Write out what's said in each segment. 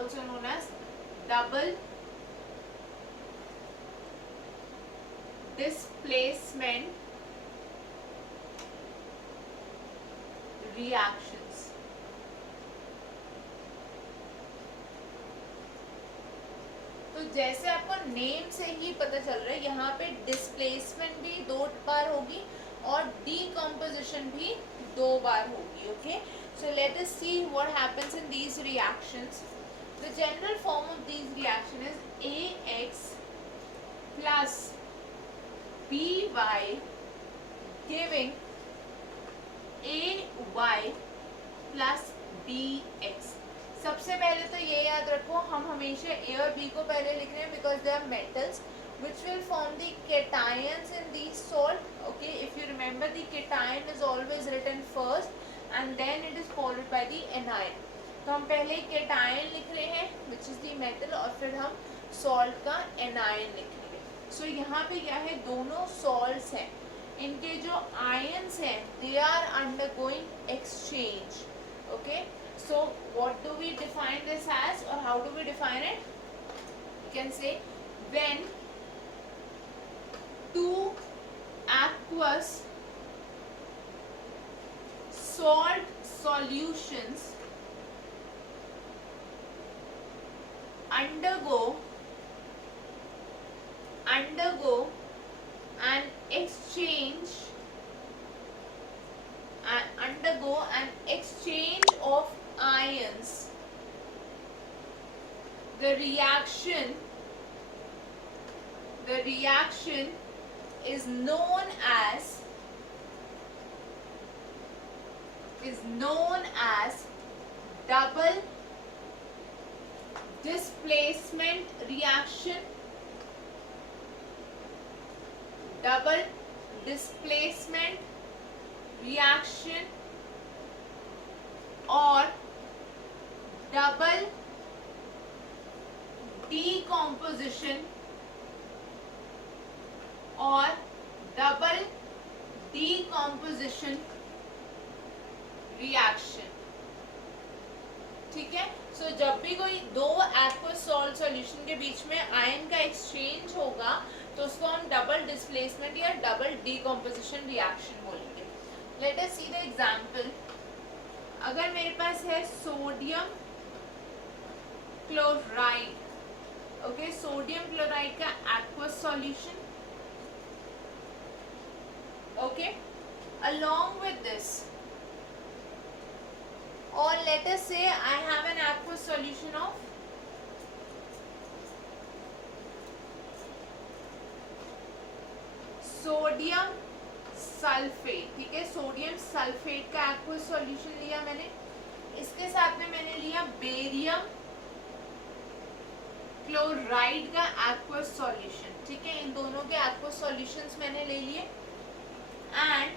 also known as double displacement reactions. तो जैसे आपको नेम से ही पता चल रहा है, यहाँ पे डिस्प्लेसमेंट भी 2 बार होगी और डीकम्पोजिशन भी 2 बार होगी. Okay, so let us see what happens in these reactions. The general form of these reaction is AX plus BY giving AY plus BX. सबसे पहले तो ये याद रखो, हम हमेशा A और B को पहले लिख रहे हैं because they are metals which will form the cations in the salt. Okay, if you remember, the cation is always written first and then it is followed by the anion. तो हम पहले cation लिख रहे हैं which is the metal और फिर हम salt का anion लिख रहे हैं. So यहाँ पे क्या है, दोनों salts हैं, इनके जो ions हैं they are undergoing exchange. Okay, so what do we define this as or how do we define it? You can say when two aqueous salt solutions undergo an exchange of ions, the reaction is known as double displacement reaction, or double decomposition reaction. ठीक है, सो जब भी कोई दो aqueous salt solution के बीच में ion का exchange होगा तो उसको हम डबल डिस्प्लेसमेंट या डबल डीकम्पोजिशन रिएक्शन बोलेंगे. Let us see the example. अगर मेरे पास है sodium chloride, okay, sodium chloride का aqueous solution, okay, along with this, or let us say I have an aqueous solution of sodium sulphate. ठीक है, sodium sulphate का aqueous solution लिया मैंने, इसके साथ में मैंने लिया बेरियम क्लोराइड का एक्वस सॉल्यूशन. ठीक है, इन दोनों के एक्वस सॉल्यूशंस मैंने ले लिए and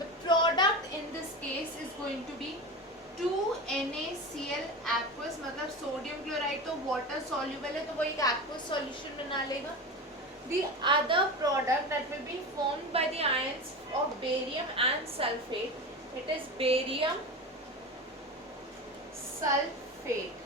the product in this case is going to be 2NaCl aqueous. मतलब सोडियम क्लोराइड तो वाटर सॉल्युबल है तो वो एक aqueous solution बना लेगा. The other product that will be formed by the ions of barium and sulfate, it is barium sulfate.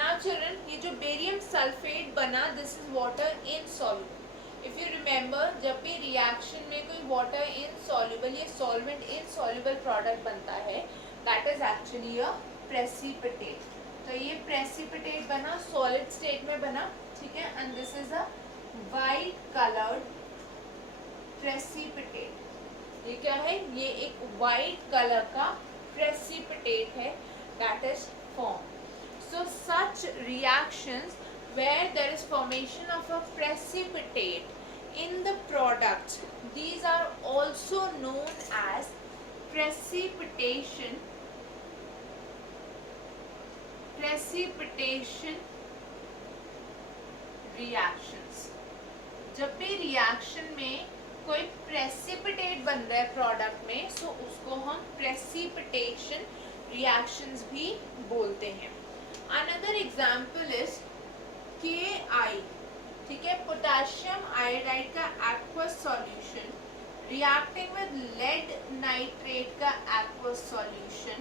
Now children, ये जो barium sulfate बना, this is water insoluble. If you remember, जब भी reaction में कोई water insoluble या solvent insoluble product बनता है, that is actually a precipitate. तो ये precipitate बना, सॉलिड स्टेट में बना. ठीक है, and this is a white colored precipitate. ये क्या है, ये एक white कलर का precipitate है that is formed. So such reactions where there is formation of a precipitate in the product, these are also known as precipitation reactions. जब भी reaction में कोई प्रेसिपिटेट बन रहा है प्रोडक्ट में, सो उसको हम प्रेसिपिटेशन रिएक्शंस भी बोलते हैं. Another example is KI. ठीक है, पोटेशियम आयोडाइड का aqueous solution reacting with lead nitrate का aqueous solution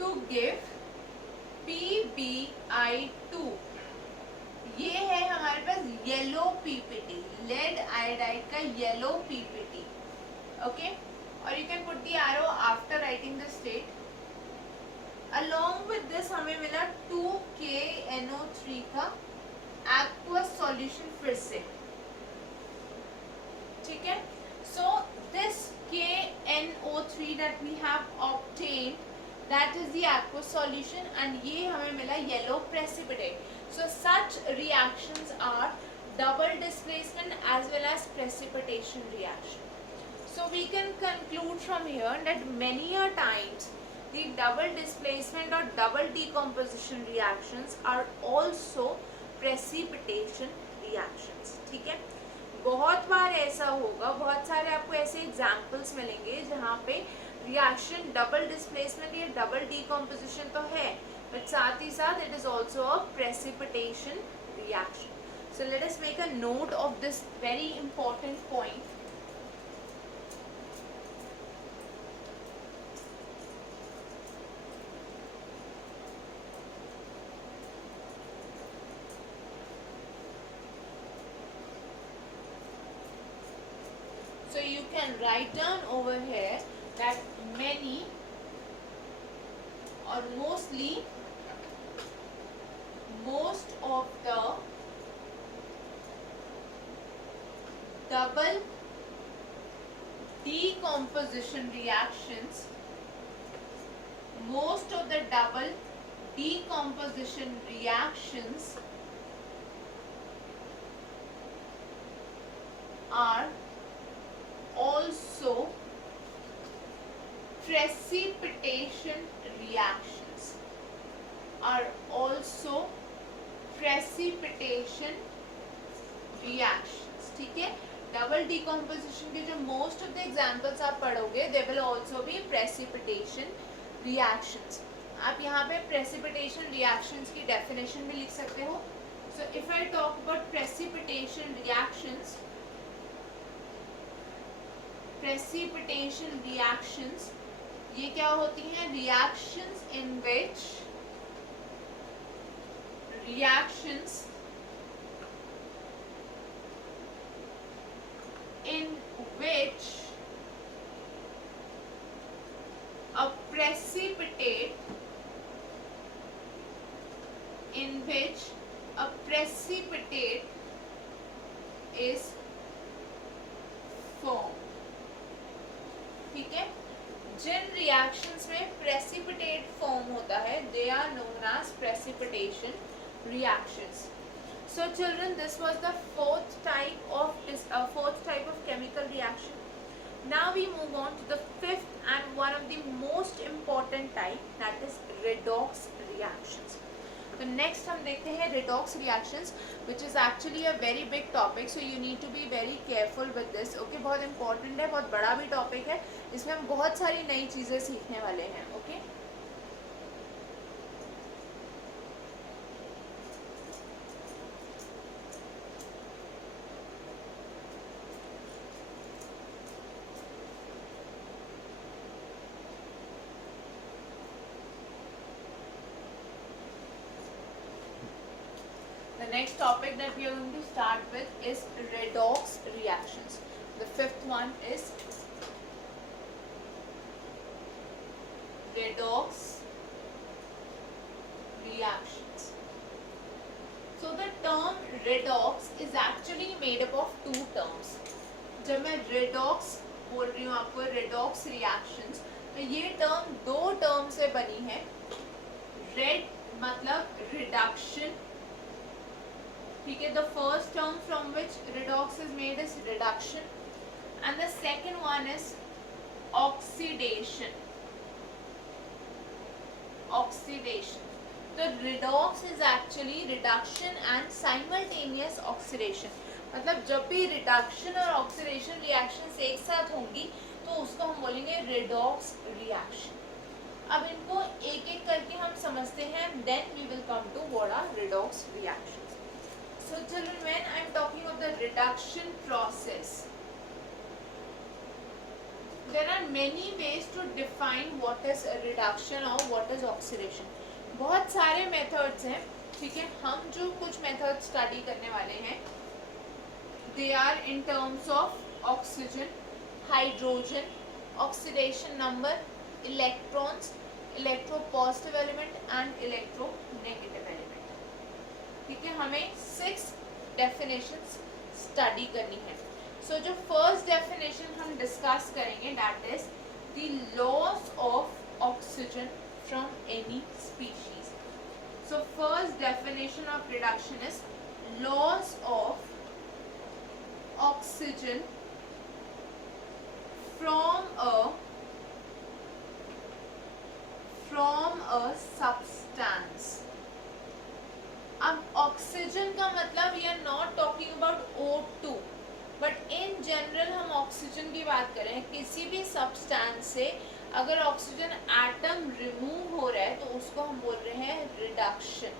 to give PbI2, ये है हमारे पास येलो पीपीटी, लेड आयोडाइड का येलो पीपीटी, ओके। और you can put the arrow after writing the state. Along with this हमें मिला 2KNO3 का aqueous सॉल्यूशन फिर से, ठीक है। So this KNO3 that we have obtained, that is the aqueous solution, and ये हमें मिला yellow precipitate. So such reactions are double displacement as well as precipitation reaction. So we can conclude from here that many a times the double displacement or double decomposition reactions are also precipitation reactions, ठीक है। बहुत बार ऐसा होगा, बहुत सारे आपको ऐसे examples मिलेंगे जहाँ पे रिएक्शन डबल डिस्प्लेसमेंट या डबल डीकम्पोजिशन तो है, बट साथ ही साथ it is also a precipitation reaction. So let us make a note of this very important point. So you can write down over here that many or mostly most of the double decomposition reactions, most of the double decomposition reactions are also precipitation reactions, are also precipitation reactions. ठीक है, double decomposition के जो most of the examples आप पढ़ोगे they will also be precipitation reactions. आप यहाँ पे precipitation reactions की डेफिनेशन भी लिख सकते हो. So if I talk about precipitation reactions, precipitation reactions ये क्या होती हैं? reactions in which a precipitate is formed. ठीक है, जिन रिएक्शंस में प्रेसिपिटेट फॉर्म होता है they are known as precipitation reactions. So children, this was the fourth type of chemical reaction. Now we move on to the fifth and one of the most important type, that is redox reactions. तो next हम देखते हैं redox reactions, which is actually a very big topic, so you need to be very careful with this. Okay, बहुत important है, बहुत बड़ा भी topic है, इसमें हम बहुत सारी नई चीज़ें सीखने वाले हैं. Okay, the next topic that we are going to start with is redox reactions. The fifth one is redox reactions. So the term redox is actually made up of two terms. जब मैं redox बोल रही हूँ आपको redox reactions, तो ये term दो term से बनी है. red मतलब reduction, ठीक है, the first term from which redox is made is reduction, and the second one is oxidation. तो redox is actually reduction and simultaneous oxidation. मतलब जब भी reduction और oxidation reactions एक साथ होंगी तो उसको हम बोलेंगे redox reaction. अब इनको एक एक करके हम समझते हैं, then we will come to what are redox reactions. So children, when I am talking of the reduction process, there are many ways to define what is reduction or what is oxidation. बहुत सारे methods हैं, ठीक है. हम जो कुछ methods study करने वाले हैं, they are in terms of oxygen, hydrogen, oxidation number, electrons, electropositive element and electronegative element. ठीक है, हमें 6 definitions study करनी है. So जो first definition हम discuss करेंगे, that is the loss of oxygen from any species. So first definition of reduction is loss of oxygen from a substance. अब oxygen का मतलब we are not talking about O2, but in general हम oxygen की बात कर रहे हैं. किसी भी सब्सटेंस से अगर ऑक्सीजन एटम रिमूव हो रहा है तो उसको हम बोल रहे हैं reduction.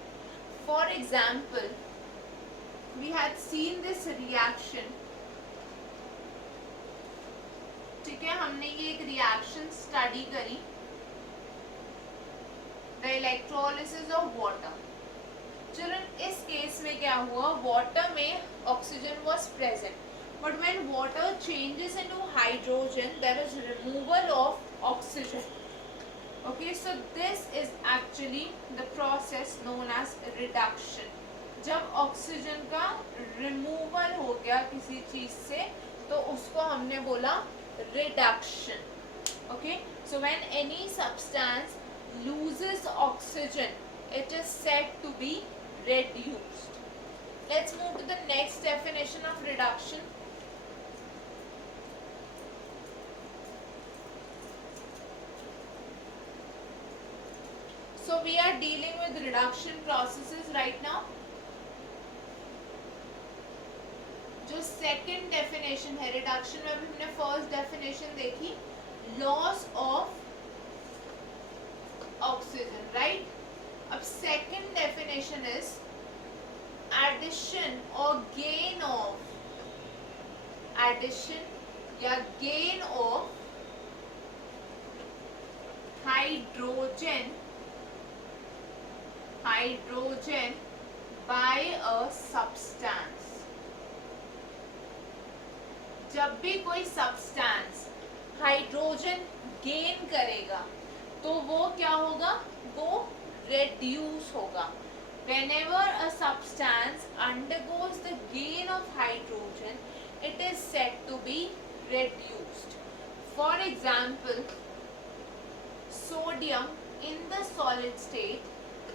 For example, we had seen this reaction. ठीक है, हमने ये एक रिएक्शन स्टडी करी, the electrolysis of water. Children, इस केस में क्या हुआ, वाटर में oxygen was present, but when water changes into hydrogen, there is removal of oxygen. Okay, so this is actually the process known as reduction. जब oxygen का removal हो गया किसी चीज से तो उसको हमने बोला reduction. Okay, so when any substance loses oxygen, it is said to be reduced. Let's move to the next definition of reduction. So we are dealing with reduction processes right now. जो second definition है reduction में, अभी हमने first definition देखी, loss of oxygen, right. अब second definition is addition और gain of, addition या gain of hydrogen bye a substance. जब भी कोई सब्सटेंस हाइड्रोजन गेन करेगा तो वो क्या होगा, वो reduce होगा. Whenever a substance undergoes the gain of hydrogen, it is said to be reduced. For example, sodium in the solid state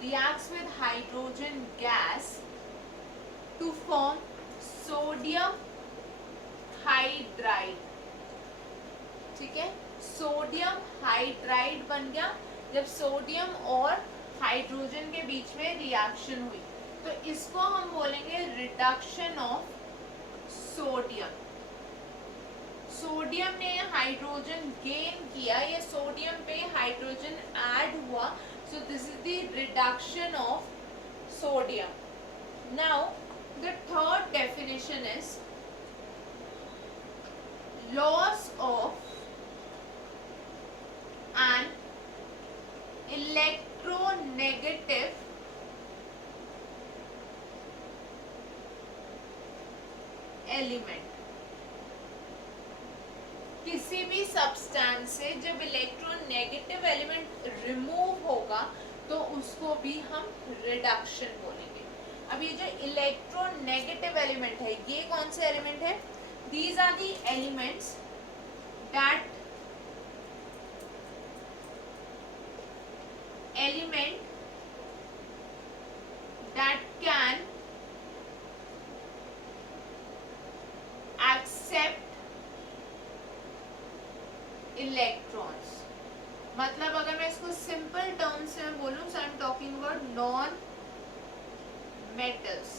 reacts with hydrogen gas to form sodium hydride. ठीक है, sodium hydride बन गया जब sodium और hydrogen के बीच में reaction हुई. तो इसको हम बोलेंगे रिडक्शन ऑफ सोडियम. सोडियम ने हाइड्रोजन गेन किया, ये सोडियम पे हाइड्रोजन ऐड हुआ, so this is the reduction of sodium. Now the third definition is loss of an electronegative element. किसी भी सब्सटेंस से जब इलेक्ट्रोनेगेटिव एलिमेंट रिमूव होगा तो उसको भी हम रिडक्शन बोलेंगे. अब ये जो इलेक्ट्रोनेगेटिव एलिमेंट है, ये कौन से एलिमेंट है? These are the elements that can accept electrons. मतलब अगर मैं इसको सिंपल टर्म्स में बोलूं, so I am talking about non metals.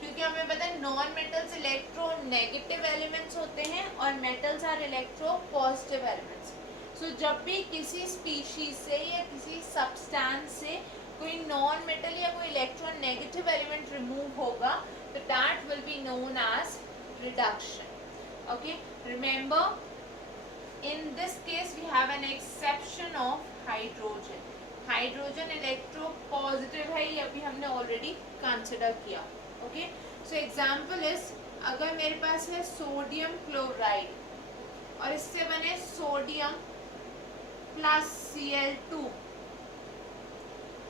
क्योंकि हमें पता है नॉन मेटल्स इलेक्ट्रोनेगेटिव एलिमेंट्स होते हैं और मेटल्स आर इलेक्ट्रोपॉजिटिव एलिमेंट्स. सो जब भी किसी स्पीशीज से या किसी सब्सटेंस से कोई नॉन मेटल या कोई इलेक्ट्रोनेगेटिव एलिमेंट रिमूव होगा तो that will be known as reduction. Okay, remember in this case we have an exception of hydrogen. Hydrogen electropositive है, ये अभी हमने ऑलरेडी कंसिडर किया. ओके, सो एग्जांपल इज, अगर मेरे पास है सोडियम क्लोराइड और इससे बने sodium plus Cl2.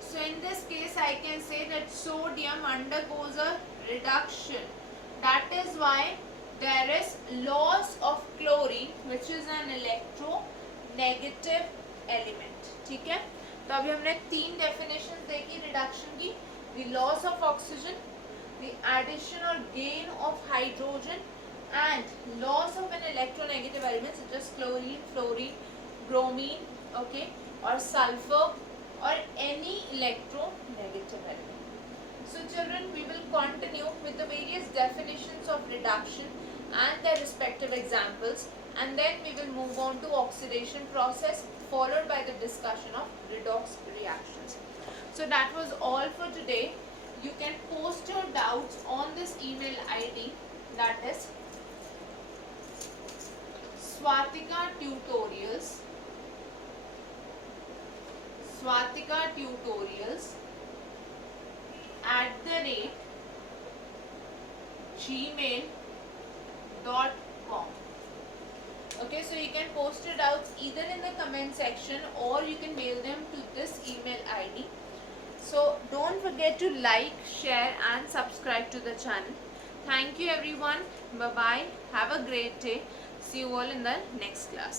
So in this case I can say that sodium undergoes a reduction. That is why there is loss of chlorine, which is an electronegative element. ठीक है, तो अभी हमने 3 definitions देखी reduction की. The loss of oxygen, the addition or gain of hydrogen, and loss of an electronegative element such as chlorine, fluorine, bromine, okay, or sulfur, or any electronegative element. So children, we will continue with the various definitions of reduction and their respective examples, and then we will move on to oxidation process, followed by the discussion of redox reactions. So that was all for today. You can post your doubts on this email ID, that is Swatika Tutorials @gmail.com. Okay, so you can post your doubts either in the comment section or you can mail them to this email ID. So don't forget to like, share and subscribe to the channel. Thank you everyone. Bye bye. Have a great day. See you all in the next class.